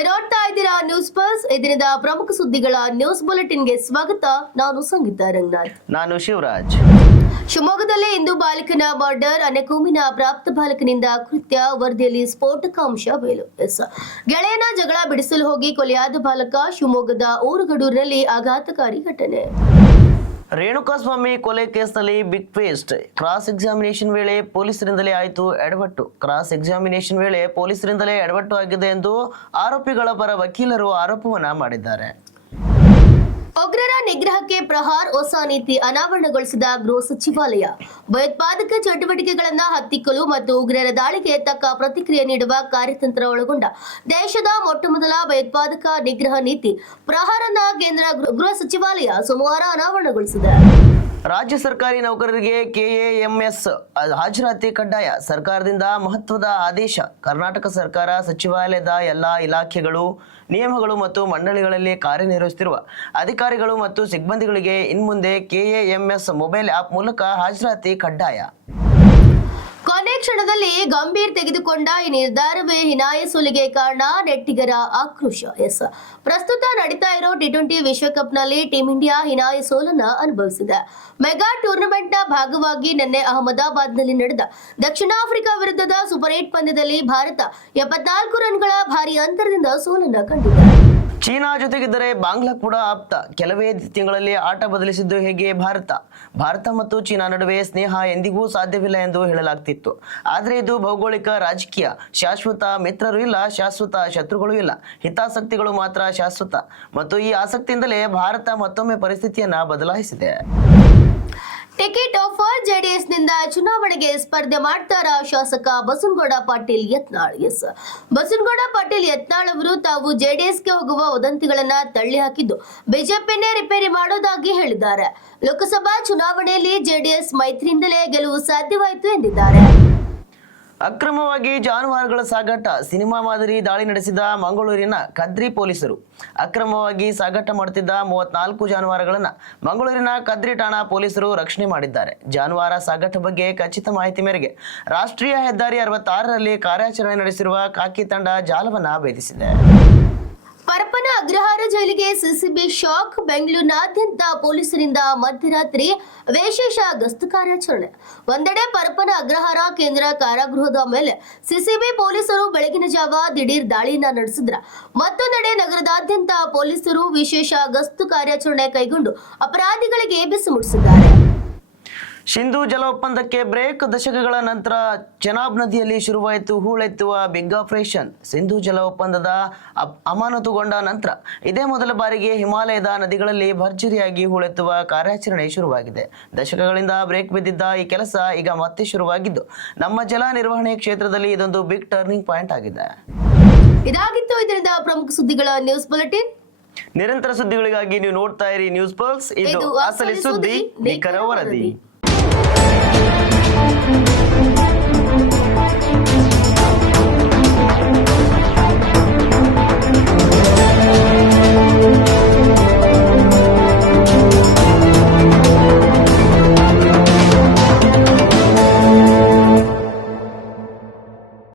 ನೋಡ್ತಾ ಇದ್ದೀರಾ news pulse. ಇದರಿಂದ ಪ್ರಮುಖ ಸುದ್ದಿಗಳ ನ್ಯೂಸ್ ಬುಲೆಟಿನ್ಗೆ ಸ್ವಾಗತ. ನಾನು ಸಂಗೀತಾ ರಂಗನಾಥ್. ನಾನು ಶಿವರಾಜ್. ಶಿವಮೊಗ್ಗದಲ್ಲಿ ಇಂದು ಬಾಲಕನ ಮರ್ಡರ್, ಅನೆಕೂಮಿನ ಪ್ರಾಪ್ತ ಬಾಲಕನಿಂದ ಕೃತ್ಯ, ವರದಿಯಲ್ಲಿ ಸ್ಫೋಟಕ ಅಂಶ ಬಯಲು. ಗೆಳೆಯನ ಜಗಳ ಬಿಡಿಸಲು ಹೋಗಿ ಕೊಲೆಯಾದ ಬಾಲಕ. ಶಿವಮೊಗ್ಗದ ಊರುಗಡೂರಿನಲ್ಲಿ ಆಘಾತಕಾರಿ ಘಟನೆ. ರೇಣುಕಾಸ್ವಾಮಿ ಕೊಲೆ ಕೇಸ್ನಲ್ಲಿ ಬಿಗ್ ಟ್ವಿಸ್ಟ್. ಕ್ರಾಸ್ ಎಕ್ಸಾಮಿನೇಷನ್ ವೇಳೆ ಪೊಲೀಸರಿಂದಲೇ ಆಯಿತು ಎಡವಟ್ಟು. ಕ್ರಾಸ್ ಎಕ್ಸಾಮಿನೇಷನ್ ವೇಳೆ ಪೊಲೀಸರಿಂದಲೇ ಎಡವಟ್ಟು ಆಗಿದೆ ಎಂದು ಆರೋಪಿಗಳ ಪರ ವಕೀಲರು ಆರೋಪವನ್ನ ಮಾಡಿದ್ದಾರೆ. ಉಗ್ರರ ನಿಗ್ರಹಕ್ಕೆ ಪ್ರಹಾರ್, ಹೊಸ ನೀತಿ ಅನಾವರಣಗೊಳಿಸಿದ ಗೃಹ ಸಚಿವಾಲಯ. ಭಯೋತ್ಪಾದಕ ಚಟುವಟಿಕೆಗಳನ್ನು ಹತ್ತಿಕ್ಕಲು ಮತ್ತು ಉಗ್ರರ ದಾಳಿಗೆ ತಕ್ಕ ಪ್ರತಿಕ್ರಿಯೆ ನೀಡುವ ಕಾರ್ಯತಂತ್ರ ಒಳಗೊಂಡ ದೇಶದ ಮೊಟ್ಟಮೊದಲ ಭಯೋತ್ಪಾದಕ ನಿಗ್ರಹ ನೀತಿ ಪ್ರಹಾರನ್ನ ಕೇಂದ್ರ ಗೃಹ ಸಚಿವಾಲಯ ಸೋಮವಾರ ಅನಾವರಣಗೊಳಿಸಿದೆ. ರಾಜ್ಯ ಸರ್ಕಾರಿ ನೌಕರರಿಗೆ ಕೆಎಎಂಎಸ್ ಹಾಜರಾತಿ ಕಡ್ಡಾಯ. ಸರ್ಕಾರದಿಂದ ಮಹತ್ವದ ಆದೇಶ. ಕರ್ನಾಟಕ ಸರ್ಕಾರ ಸಚಿವಾಲಯದ ಎಲ್ಲಾ ಇಲಾಖೆಗಳು, ನಿಯಮಗಳು ಮತ್ತು ಮಂಡಳಿಗಳಲ್ಲಿ ಕಾರ್ಯನಿರ್ವಹಿಸುತ್ತಿರುವ ಅಧಿಕಾರಿಗಳು ಮತ್ತು ಸಿಬ್ಬಂದಿಗಳಿಗೆ ಇನ್ಮುಂದೆ ಕೆಎಎಂಎಸ್ ಮೊಬೈಲ್ ಆಪ್ ಮೂಲಕ ಹಾಜರಾತಿ ಕಡ್ಡಾಯ. ಕೊನೆ ಕ್ಷಣದಲ್ಲಿ ಗಂಭೀರ್ ತೆಗೆದುಕೊಂಡ ಈ ನಿರ್ಧಾರವೇ ಹೀನಾಯ ಸೋಲಿಗೆ ಕಾರಣ. ನೆಟ್ಟಿಗರ ಆಕ್ರೋಶ. ಪ್ರಸ್ತುತ ನಡೀತಾ ಇರೋ ಟಿ20 ವಿಶ್ವಕಪ್ನಲ್ಲಿ ಟೀಂ ಇಂಡಿಯಾ ಹೀನಾಯ ಸೋಲನ್ನ ಅನುಭವಿಸಿದೆ. ಮೆಗಾ ಟೂರ್ನಮೆಂಟ್ನ ಭಾಗವಾಗಿ ನಿನ್ನೆ ಅಹಮದಾಬಾದ್ನಲ್ಲಿ ನಡೆದ ದಕ್ಷಿಣ ಆಫ್ರಿಕಾ ವಿರುದ್ಧದ ಸೂಪರ್ 8 ಪಂದ್ಯದಲ್ಲಿ ಭಾರತ 74 ರನ್ಗಳ ಭಾರಿ ಅಂತರದಿಂದ ಸೋಲನ್ನ ಕಂಡಿದೆ. ಚೀನಾ ಜೊತೆಗಿದ್ದರೆ ಬಾಂಗ್ಲಾ ಕೂಡ ಆಪ್ತ. ಕೆಲವೇ ತಿಂಗಳಲ್ಲಿ ಆಟ ಬದಲಿಸಿದ್ದು ಹೇಗೆ ಭಾರತ ಮತ್ತು ಚೀನಾ ನಡುವೆ ಸ್ನೇಹ ಎಂದಿಗೂ ಸಾಧ್ಯವಿಲ್ಲ ಎಂದು ಹೇಳಲಾಗ್ತಿತ್ತು. ಆದರೆ ಇದು ಭೌಗೋಳಿಕ ರಾಜಕೀಯ. ಶಾಶ್ವತ ಮಿತ್ರರು ಇಲ್ಲ, ಶಾಶ್ವತ ಶತ್ರುಗಳು ಇಲ್ಲ, ಹಿತಾಸಕ್ತಿಗಳು ಮಾತ್ರ ಶಾಶ್ವತ. ಮತ್ತು ಈ ಆಸಕ್ತಿಯಿಂದಲೇ ಭಾರತ ಮತ್ತೊಮ್ಮೆ ಪರಿಸ್ಥಿತಿಯನ್ನ ಬದಲಾಯಿಸಿದೆ. Ticket offer. ಜೆಡಿಎಸ್ನಿಂದ ಚುನಾವಣೆಗೆ ಸ್ಪರ್ಧೆ ಮಾಡ್ತಾರಾ ಶಾಸಕ ಬಸನಗೌಡ ಪಾಟೀಲ್ ಯತ್ನಾಳ್. ಬಸನಗೌಡ ಪಾಟೀಲ್ ಯತ್ನಾಳ್ ಅವರು ತಾವು ಜೆಡಿಎಸ್ಗೆ ಹೋಗುವ ವದಂತಿಗಳನ್ನ ತಳ್ಳಿ ಹಾಕಿದ್ದು ಬಿಜೆಪಿನೇ ರಿಪೇರಿ ಮಾಡೋದಾಗಿ ಹೇಳಿದ್ದಾರೆ. ಲೋಕಸಭಾ ಚುನಾವಣೆಯಲ್ಲಿ ಜೆಡಿಎಸ್ ಮೈತ್ರಿಯಿಂದಲೇ ಗೆಲುವು ಸಾಧ್ಯವಾಯಿತು ಎಂದಿದ್ದಾರೆ. ಅಕ್ರಮವಾಗಿ ಜಾನುವಾರುಗಳ ಸಾಗಾಟ. ಸಿನಿಮಾ ಮಾದರಿ ದಾಳಿ ನಡೆಸಿದ ಮಂಗಳೂರಿನ ಕದ್ರಿ ಪೊಲೀಸರು ಅಕ್ರಮವಾಗಿ ಸಾಗಾಟ ಮಾಡುತ್ತಿದ್ದ 34 ಜಾನುವಾರುಗಳನ್ನ ಮಂಗಳೂರಿನ ಕದ್ರಿ ಠಾಣಾ ಪೊಲೀಸರು ರಕ್ಷಣೆ ಮಾಡಿದ್ದಾರೆ. ಜಾನುವಾರು ಸಾಗಾಟ ಬಗ್ಗೆ ಖಚಿತ ಮಾಹಿತಿ ಮೇರೆಗೆ ರಾಷ್ಟ್ರೀಯ ಹೆದ್ದಾರಿ 66ರಲ್ಲಿ ಕಾರ್ಯಾಚರಣೆ ನಡೆಸಿರುವ ಖಾಕಿ ತಂಡ ಜಾಲವನ್ನ ಭೇದಿಸಿದೆ. ಪರಪ್ಪನ ಅಗ್ರಹಾರ ಜೈಲಿಗೆ ಸಿಸಿಬಿ ಶಾಕ್. ಬೆಂಗಳೂರಿನಾದ್ಯಂತ ಪೊಲೀಸರಿಂದ ಮಧ್ಯರಾತ್ರಿ ವಿಶೇಷ ಗಸ್ತು ಕಾರ್ಯಾಚರಣೆ. ಒಂದೆಡೆ ಪರಪ್ಪನ ಅಗ್ರಹಾರ ಕೇಂದ್ರ ಕಾರಾಗೃಹದ ಮೇಲೆ ಸಿಸಿಬಿ ಪೊಲೀಸರು ಬೆಳಗಿನ ಜಾವ ದಿಢೀರ್ ದಾಳಿಯನ್ನ ನಡೆಸಿದ್ರ. ಮತ್ತೊಂದೆಡೆ ನಗರದಾದ್ಯಂತ ಪೊಲೀಸರು ವಿಶೇಷ ಗಸ್ತು ಕಾರ್ಯಾಚರಣೆ ಕೈಗೊಂಡು ಅಪರಾಧಿಗಳಿಗೆ ಬಿಸಿ ಮುಟ್ಟಿಸಿದ್ದಾರೆ. ಸಿಂಧೂ ಜಲ ಒಪ್ಪಂದಕ್ಕೆ ಬ್ರೇಕ್. ದಶಕಗಳ ನಂತರ ಚೆನಾಬ್ ನದಿಯಲ್ಲಿ ಶುರುವಾಯಿತು ಹೂಳೆತ್ತುವ ಬಿಗ್ ಆಪರೇಷನ್. ಸಿಂಧೂ ಜಲ ಒಪ್ಪಂದದ ಅಮಾನತುಗೊಂಡ ನಂತರ ಇದೇ ಮೊದಲ ಬಾರಿಗೆ ಹಿಮಾಲಯದ ನದಿಗಳಲ್ಲಿ ಭರ್ಜರಿಯಾಗಿ ಹೂಳೆತ್ತುವ ಕಾರ್ಯಾಚರಣೆ ಶುರುವಾಗಿದೆ. ದಶಕಗಳಿಂದ ಬ್ರೇಕ್ ಬಿದ್ದಿದ್ದ ಈ ಕೆಲಸ ಈಗ ಮತ್ತೆ ಶುರುವಾಗಿದ್ದು ನಮ್ಮ ಜಲ ನಿರ್ವಹಣೆ ಕ್ಷೇತ್ರದಲ್ಲಿ ಇದೊಂದು ಬಿಗ್ ಟರ್ನಿಂಗ್ ಪಾಯಿಂಟ್ ಆಗಿದೆ. ಇದಾಗಿತ್ತು ಇದರಿಂದ ಪ್ರಮುಖ ಸುದ್ದಿಗಳ ನ್ಯೂಸ್ ಬುಲೆಟಿನ್. ನಿರಂತರ ಸುದ್ದಿಗಳಿಗಾಗಿ ನೀವು ನೋಡ್ತಾ ಇರಿ ನ್ಯೂಸ್ ಪಲ್ಸ್. ಇದು ಅಸಲಿ ಸುದ್ದಿ, ನಿಖರ ವರದಿ.